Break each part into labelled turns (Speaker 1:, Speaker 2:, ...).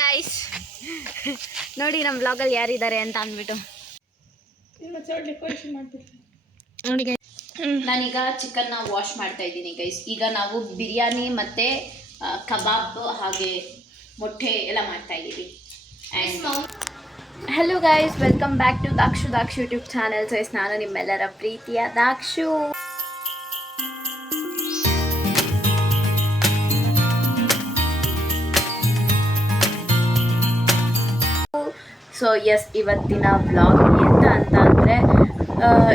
Speaker 1: Guys ನೋಡಿ ನಮ್ಮ ಬ್ಲಾಗಲ್ಲಿ ಯಾರಿದ್ದಾರೆ ಅಂತ ಅಂದ್ಬಿಟ್ಟು. ನೋಡಿ ಚಿಕನ್
Speaker 2: ನಾನೀಗ ಚಿಕನ್ನ ವಾಶ್ ಮಾಡ್ತಾ ಇದ್ದೀನಿ ಗೈಸ್ ಈಗ ನಾವು ಬಿರಿಯಾನಿ ಮತ್ತು ಕಬಾಬ್ ಹಾಗೆ ಮೊಟ್ಟೆ ಎಲ್ಲ ಮಾಡ್ತಾ ಇದ್ದೀವಿ.
Speaker 1: Hello guys welcome back to Dakshu Dakshu YouTube channel size ನಾನು ನಿಮ್ಮೆಲ್ಲರ ಪ್ರೀತಿಯ ದಾಕ್ಷು ಸೊ ಎಸ್ ಇವತ್ತಿನ ಬ್ಲಾಗ್ ಎಂತ ಅಂತ ಅಂದರೆ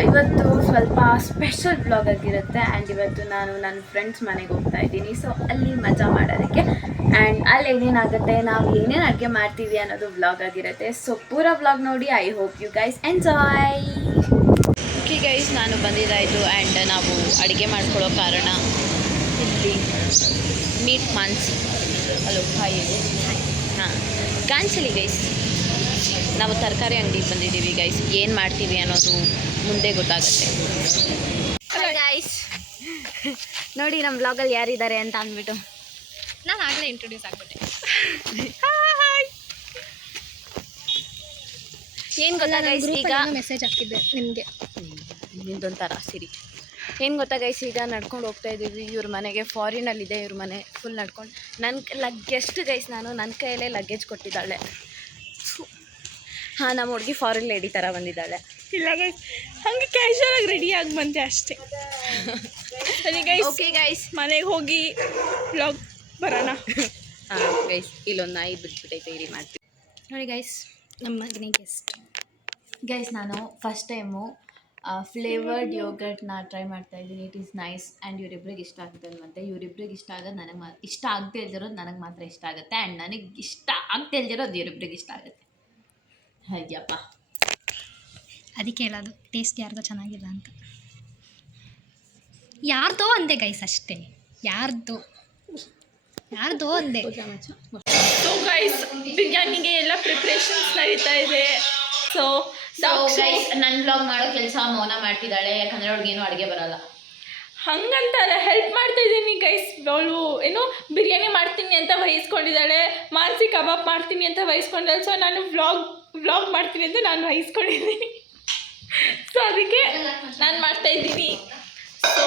Speaker 1: ಇವತ್ತು ಸ್ವಲ್ಪ ಸ್ಪೆಷಲ್ ಬ್ಲಾಗ್ ಆಗಿರುತ್ತೆ ಆ್ಯಂಡ್ ಇವತ್ತು ನಾನು ನನ್ನ ಫ್ರೆಂಡ್ಸ್ ಮನೆಗೆ ಹೋಗ್ತಾ ಇದ್ದೀನಿ. ಸೊ ಅಲ್ಲಿ ಮಜಾ ಮಾಡೋದಕ್ಕೆ. ಆ್ಯಂಡ್ ಅಲ್ಲಿ ಏನೇನಾಗುತ್ತೆ ನಾವು ಏನೇನು ಅಡುಗೆ ಮಾಡ್ತೀವಿ ಅನ್ನೋದು ಬ್ಲಾಗ್ ಆಗಿರುತ್ತೆ. ಸೊ ಪೂರ ಬ್ಲಾಗ್ ನೋಡಿ I hope you guys enjoy
Speaker 2: okay guys ನಾನು ಬಂದಿದ್ದಾಯಿತು ಆ್ಯಂಡ್ ನಾವು ಅಡುಗೆ ಮಾಡ್ಕೊಳ್ಳೋ ಕಾರಣ ಇಲ್ಲಿ ಮೀಟ್ ಮಾನ್ಸಿ ಹಲೋ ಹಾಯ್ ಹಾಂ ಕಾಂಚಲಿ ಗೈಸ್ ನಾವು ತರಕಾರಿ ಅಂಗಡಿಗೆ ಬಂದಿದ್ದೀವಿ ಗೈಸ್ ಏನು ಮಾಡ್ತೀವಿ ಅನ್ನೋದು ಮುಂದೆ ಗೊತ್ತಾಗುತ್ತೆ.
Speaker 1: ಗೈಸ್ ನೋಡಿ ನಮ್ಮ ಬ್ಲಾಗಲ್ಲಿ ಯಾರಿದ್ದಾರೆ ಅಂತ ಅಂದ್ಬಿಟ್ಟು.
Speaker 3: ನಾನು ಆಗಲೇ ಇಂಟ್ರೊಡ್ಯೂಸ್ ಆಗ್ಬಿಟ್ಟೆ.
Speaker 1: ಏನು ಗೊತ್ತಾ ಗೈಸ್ ಈಗ
Speaker 3: ಮೆಸೇಜ್ ಹಾಕಿದ್ದೆ ನಿಮಗೆ.
Speaker 1: ನಿಮ್ದೊಂಥರ ಸಿರಿ. ಏನು ಗೊತ್ತಾ ಗೈಸ್ ಈಗ ನಡ್ಕೊಂಡು ಹೋಗ್ತಾ ಇದ್ದೀವಿ. ಇವ್ರ ಮನೆಗೆ ಫಾರಿನಲ್ಲಿದೆ ಇವ್ರ ಮನೆ ಫುಲ್ ನಡ್ಕೊಂಡು ನನ್ನ ಲಗ್ಗೆಸ್ಟ್ ಗೈಸ್ ನಾನು ನನ್ನ ಕೈಯಲ್ಲೇ ಲಗೇಜ್ ಕೊಟ್ಟಿದ್ದಾಳೆ. ಹಾಂ ನಮ್ಮ ಹುಡುಗಿ ಫಾರಿನ್ ಲೇಡಿ ಥರ ಬಂದಿದ್ದಾಳೆ.
Speaker 3: ಇಲ್ಲ ಗೈಸ್ ಹಂಗೆ ಕ್ಯಾಶುವಲ್ ಆಗಿ ರೆಡಿ ಆಗಿ ಬಂದೆ ಅಷ್ಟೇ. ಸರಿ ಗೈಸ್
Speaker 1: ಓಕೆ ಗೈಸ್
Speaker 3: ಮನೆಗೆ ಹೋಗಿ ಬ್ಲಾಗ್ ಬರೋಣ.
Speaker 1: ಹಾಂ ಗೈಸ್ ಇಲ್ಲೊಂದು ನಾಯಿ ಬಿಟ್ಬಿಟ್ಟೈತೆ ಇರಿ ಮಾಡ್ತೀವಿ
Speaker 3: ನೋಡಿ ಗೈಸ್ ನಮ್ಮ ಮಗನೇ ಗೆಸ್ಟ್
Speaker 1: ಗೈಸ್ ನಾನು ಫಸ್ಟ್ ಟೈಮು ಫ್ಲೇವರ್ಡ್ ಯೋಗರ್ಟ್ನ ಟ್ರೈ ಮಾಡ್ತಾ ಇದ್ದೀನಿ. ಇಟ್ ಈಸ್ ನೈಸ್ ಆ್ಯಂಡ್ ಇವರಿಬ್ರಿಗೆ ಇಷ್ಟ ಆಗುತ್ತೆ ಮತ್ತೆ ಇವರಿಬ್ರಿಗೆ ಇಷ್ಟ ಆಗೋದು ನನಗೆ ಮಾ ಇಷ್ಟ ಆಗದೆ ಇಲ್ದಿರೋದು ನನಗೆ ಮಾತ್ರ ಇಷ್ಟ ಆಗುತ್ತೆ. ಆ್ಯಂಡ್ ನನಗೆ ಇಷ್ಟ ಆಗದೆ ಇಲ್ದಿರೋದು ಇವರಿಬ್ರಿಗೆ ಇಷ್ಟ ಆಗುತ್ತೆ. ಅಯ್ಯಪ್ಪ
Speaker 3: ಅದಕ್ಕೆ ಹೇಳೋದು ಟೇಸ್ಟ್ ಯಾರ್ದೋ ಚೆನ್ನಾಗಿಲ್ಲ ಅಂತ. ಯಾರ್ದೋ ಅಂದೆ ಗೈಸ್ ಅಷ್ಟೇ ಯಾರ್ದೋ ಯಾರ್ದೋ ಅಂದೆ.
Speaker 4: ಸೊ ಗೈಸ್ ಬಿರಿಯಾನಿಗೆ ಎಲ್ಲ ಪ್ರಿಪ್ರೇಷನ್ಸ್ ನಡೀತಾ ಇದೆ. ಸೊ
Speaker 2: ಸೊ ಗೈಸ್ ನನ್ನ ಬ್ಲಾಗ್ ಮಾಡೋ ಕೆಲಸ ಮೌನ ಮಾಡ್ತಿದ್ದಾಳೆ ಯಾಕಂದರೆ ಅವ್ಳಿಗೇನು ಅಡುಗೆ ಬರಲ್ಲ.
Speaker 4: ಹಂಗಂತಲ್ಲ ಹೆಲ್ಪ್ ಮಾಡ್ತಾ ಇದ್ದೀನಿ ಗೈಸ್ ಅವಳು ಏನು ಬಿರಿಯಾನಿ ಮಾಡ್ತೀನಿ ಅಂತ ವಹಿಸ್ಕೊಂಡಿದ್ದಾಳೆ ಮಾನ್ಸಿ ಕಬಾಬ್ ಮಾಡ್ತೀನಿ ಅಂತ ವಹಿಸ್ಕೊಂಡಿದ್ದಾಳೆ. ಸೊ ನಾನು ವ್ಲಾಗ್ ವ್ಲಾಗ್ ಮಾಡ್ತೀನಿ ಅಂತ ನಾನು ವಹಿಸ್ಕೊಂಡಿದ್ದೀನಿ ಸೊ ಅದಕ್ಕೆ ನಾನು ಮಾಡ್ತಾ ಇದ್ದೀನಿ. ಸೊ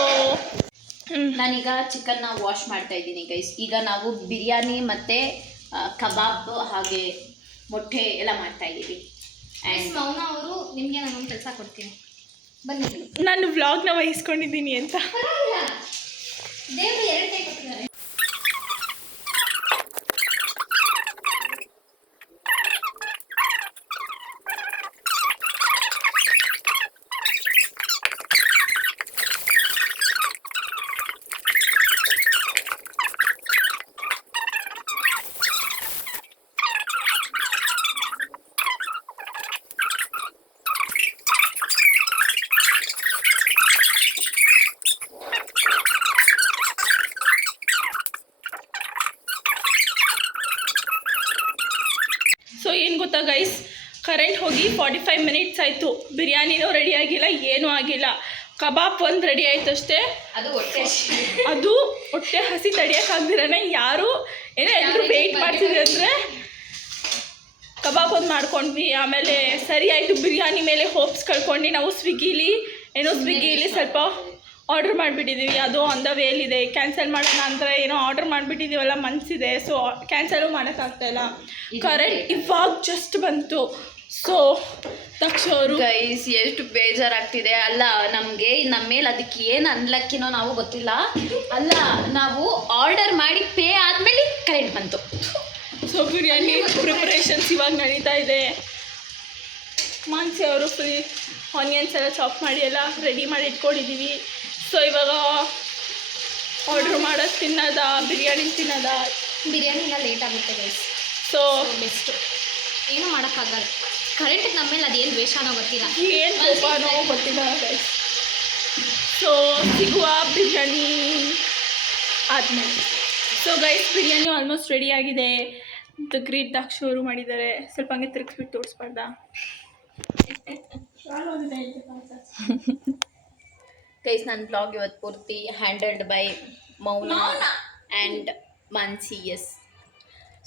Speaker 2: ನಾನೀಗ ಚಿಕನ್ನ ವಾಶ್ ಮಾಡ್ತಾ ಇದ್ದೀನಿ ಗೈಸ್ ಈಗ ನಾವು ಬಿರಿಯಾನಿ ಮತ್ತು ಕಬಾಬ್ ಹಾಗೆ ಮೊಟ್ಟೆ ಎಲ್ಲ ಮಾಡ್ತಾ ಇದ್ದೀವಿ. ಆ್ಯಂಡ್
Speaker 3: ಮೌನ ಅವರು ನಿಮಗೆ ನಾನೊಂದು ಕೆಲಸ ಕೊಡ್ತೀನಿ. ಬನ್ನಿ.
Speaker 4: ನಾನು ವ್ಲಾಗ್ನ ವಹಿಸ್ಕೊಂಡಿದ್ದೀನಿ ಅಂತ. ಗೈಸ್ ಕರೆಂಟ್ ಹೋಗಿ ಫಾರ್ಟಿ ಫೈವ್ ಮಿನಿಟ್ಸ್ ಆಯಿತು. ಬಿರಿಯಾನಿನೂ ರೆಡಿ ಆಗಿಲ್ಲ ಏನೂ ಆಗಿಲ್ಲ. ಕಬಾಬ್ ಒಂದು ರೆಡಿ ಆಯಿತು ಅಷ್ಟೇ
Speaker 2: ಅದು ಹೊಟ್ಟೆ
Speaker 4: ಅದು ಹೊಟ್ಟೆ ಹಸಿ ತಡಿಯೋಕ್ಕಾಗ್ದಿರನೆ. ಯಾರು ಏನೋ ಎಲ್ಲರೂ ವೆಯ್ಟ್ ಮಾಡ್ತಿದ್ರು ಅಂದರೆ? ಕಬಾಬ್ ಒಂದು ಮಾಡ್ಕೊಂಡ್ವಿ. ಆಮೇಲೆ ಸರಿ ಆಯಿತು ಬಿರಿಯಾನಿ ಮೇಲೆ ಹೋಪ್ಸ್ ಕಳ್ಕೊಂಡು. ನಾವು ಸ್ವಿಗ್ಗಿಲಿ ಏನೋ ಸ್ವಿಗ್ಗಿಲಿ ಸ್ವಲ್ಪ ಆರ್ಡ್ರ್ ಮಾಡಿಬಿಟ್ಟಿದ್ದೀವಿ ಅದು ಆನ್ ದ ವೇಲಿದೆ ಕ್ಯಾನ್ಸಲ್ ಮಾಡೋಣ ಅಂದರೆ ಏನೋ ಆರ್ಡ್ರ್ ಮಾಡಿಬಿಟ್ಟಿದ್ದೀವಲ್ಲ ಮನಸ್ಸಿದೆ ಸೊ ಕ್ಯಾನ್ಸಲು ಮಾಡೋಕ್ಕಾಗ್ತಾಯಿಲ್ಲ ಕರೆಂಟ್ ಇವಾಗ ಜಸ್ಟ್ ಬಂತು. ಸೊ ತಕ್ಷ ಅವರು
Speaker 2: ಗೈಸ್ ಎಷ್ಟು ಬೇಜಾರಾಗ್ತಿದೆ. ಅಲ್ಲ ನಮಗೆ ನಮ್ಮ ಮೇಲೆ ಅದಕ್ಕೆ ಏನು ಅನ್ಲಕ್ಕಿನೋ ನಾವು ಗೊತ್ತಿಲ್ಲ. ಅಲ್ಲ ನಾವು ಆರ್ಡರ್ ಮಾಡಿ ಪೇ ಆದಮೇಲೆ ಕರೆಂಟ್ ಬಂತು.
Speaker 4: ಸೊ ಬಿರಿಯಾನಿ ಪ್ರಿಪ್ರೇಷನ್ಸ್ ಇವಾಗ ನಡೀತಾ ಇದೆ. ಮಾನ್ಸಿ ಅವರು ಫ್ರೀ ಆನಿಯನ್ಸ್ ಎಲ್ಲ ಚಾಪ್ ಮಾಡಿ ಎಲ್ಲ ರೆಡಿ ಮಾಡಿ ಇಟ್ಕೊಂಡಿದ್ದೀವಿ ಸೊ ಇವಾಗ ಆರ್ಡ್ರ್ ಮಾಡೋದು ತಿನ್ನೋದ ಬಿರಿಯಾನಿ ತಿನ್ನೋದ?
Speaker 3: ಬಿರಿಯಾನಿನ ಲೇಟ್ ಆಗುತ್ತೆ ಗೈಸ್
Speaker 4: ಸೊ
Speaker 3: ಬೆಸ್ಟು ಏನು ಮಾಡೋಕ್ಕಾಗಲ್ಲ. ಕರೆಂಟಿಗೆ ನಮ್ಮ ಮೇಲೆ ಅದೇನು ದ್ವೇಷನೋ ಗೊತ್ತಿಲ್ಲ.
Speaker 4: ಏನು ಕೋಪನೋ ಗೊತ್ತಿಲ್ಲ ಗೈಸ್ ಸೊ ಸಿಗುವ ಬಿರಿಯಾನಿ ಆದಮೇಲೆ. So guys biryani almost ready ಆಗಿದೆ. ಗ್ರೀಟ್ ಅವರು ಮಾಡಿದ್ದಾರೆ. ಸ್ವಲ್ಪ ಹಂಗೆ ತಿರುಗಿಸ್ಬಿಟ್ಟು ತೋರಿಸ್ಬಾರ್ದಾ?
Speaker 2: ಗೈಸ್ ನನ್ನ ಬ್ಲಾಗ್ ಇವತ್ತು ಪೂರ್ತಿ handled by Mouna and Mansi S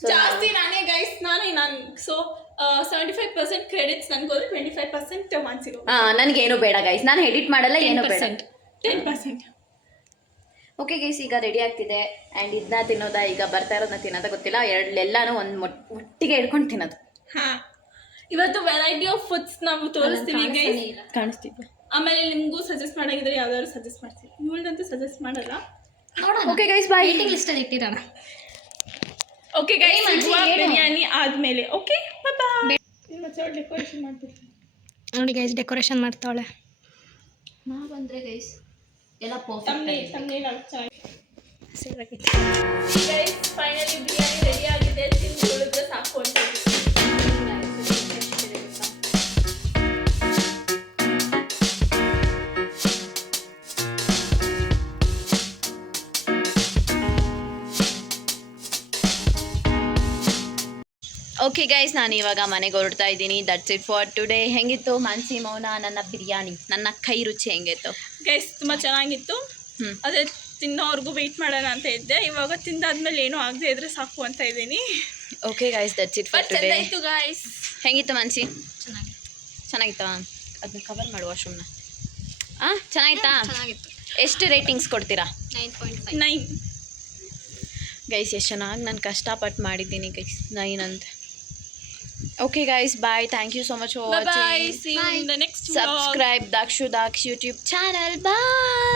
Speaker 4: ಜಾಸ್ತಿ ನಾನೇ ಗೈಸ್ ನಾನೇ ನಾನು so seventy five percent credits ನನಗೆ ಹೋದ್ರೆ ಟ್ವೆಂಟಿ ಫೈವ್ ಪರ್ಸೆಂಟ್ ಮಾನ್ಸಿರೋ
Speaker 2: ಹಾಂ ನನಗೇನು ಬೇಡ ಗೈಸ್ ನಾನು ಎಡಿಟ್ ಮಾಡಲ್ಲ ಏನು ಬೇಡ.
Speaker 4: ಟೆನ್ ಪರ್ಸೆಂಟ್
Speaker 2: ಓಕೆ ಗೈಸ್ ಈಗ ರೆಡಿ ಆಗ್ತಿದೆ. ಆ್ಯಂಡ್ ಇದನ್ನ ತಿನ್ನೋದ? ಈಗ ಬರ್ತಾ ಇರೋದನ್ನ ತಿನ್ನೋದ ಗೊತ್ತಿಲ್ಲ. ಎರಡು ಎಲ್ಲಾನು ಒಂದು ಮೊಟ್ ಒಟ್ಟಿಗೆ ಹಿಡ್ಕೊಂಡು ತಿನ್ನೋದು.
Speaker 4: ಹಾಂ. ಇವತ್ತು ವೆರೈಟಿ ಆಫ್ ಫುಡ್ಸ್ ನಾವು ತೋರಿಸ್ತೀವಿ ಗೈಸ್
Speaker 2: ಕಾಣಿಸ್ತಿದ್ದೆ
Speaker 4: ಆಮೇಲೆ ನಿಮಗೂ ಸಜೆಸ್ಟ್ ಮಾಡಾಗಿದ್ರೆ ಯಾವ್ದಾದ್ರು ಸಜೆಸ್ಟ್ ಮಾಡ್ತೀನಿ. ಇವಳದಂತೂ ಸಜೆಸ್ಟ್ ಮಾಡಲ್ಲ.
Speaker 2: ಓಕೆ ಗೈಸ್ ಬಾಯ್
Speaker 3: ಲಿಸ್ಟಲ್ಲಿ ಇಟ್ಟಿರೋಣ.
Speaker 4: ಓಕೆ ಗೈಸ್
Speaker 3: ಸಿಗುವ
Speaker 4: ಬಿರಿಯಾನಿ ಆದ್ಮೇಲೆ. ಓಕೆ ಬಾಯ್ ಮತ್ತೆ ಡೆಕೋರೇಷನ್ ಮಾಡ್ಬಿಡ್ತೀನಿ.
Speaker 3: ನೋಡಿ ಗೈಸ್ ಡೆಕೋರೇಷನ್ ಮಾಡ್ತಾಳೆ
Speaker 2: ನಾ ಬಂದರೆ ಗೈಸ್ ಎಲ್ಲ perfect
Speaker 4: guys finally biryani ready ಆಗಿದೆ.
Speaker 2: ಓಕೆ ಗೈಸ್ ನಾನು ಇವಾಗ ಮನೆಗೆ ಹೊರಡ್ತಾ ಇದ್ದೀನಿ. ದಟ್ಸ್ ಇಟ್ ಫಾರ್ ಟುಡೇ ಹೆಂಗಿತ್ತು ಮಾನ್ಸಿ ಮೌನ ನನ್ನ ಬಿರಿಯಾನಿ? ನನ್ನ ಕೈ ರುಚಿ ಹೆಂಗಿತ್ತು?
Speaker 4: ಗೈಸ್ ತುಂಬ ಚೆನ್ನಾಗಿತ್ತು. ಅದೇ ತಿನ್ನೋವರೆಗೂ ವೆಯ್ಟ್ ಮಾಡೋಣ ಅಂತ ಇದ್ದೆ. ಇವಾಗ ತಿಂದಾದ್ಮೇಲೆ ಏನೂ ಆಗದೆ ಇದ್ರೆ ಸಾಕು ಅಂತ ಇದ್ದೀನಿ.
Speaker 2: Okay guys that's it for today
Speaker 4: guys
Speaker 2: ಹೆಂಗಿತ್ತು ಮಾನ್ಸಿ?
Speaker 3: ಚೆನ್ನಾಗಿತ್ತು.
Speaker 2: ಚೆನ್ನಾಗಿತ್ತಾ? ಅದನ್ನ ಕವರ್ ಮಾಡುವ ವಾಶ್ರೂಮ್ನ ಹಾಂ ಚೆನ್ನಾಗಿತ್ತಾ?
Speaker 3: ಚೆನ್ನಾಗಿತ್ತು.
Speaker 2: ಎಷ್ಟು ರೇಟಿಂಗ್ಸ್ ಕೊಡ್ತೀರಾ?
Speaker 3: ನೈನ್ ಪಾಯಿಂಟ್
Speaker 4: ನೈನ್
Speaker 2: ಗೈಸ್ ಎಷ್ಟು ಚೆನ್ನಾಗಿ ನಾನು ಕಷ್ಟಪಟ್ಟು ಮಾಡಿದ್ದೀನಿ ಗೈಸ್ ನೈನ್ ಅಂತ. Okay, guys, bye. Thank you so much for
Speaker 4: bye
Speaker 2: watching.
Speaker 4: Bye. See you bye. in
Speaker 2: the next Subscribe. Dakshu Daksh YouTube channel. Bye.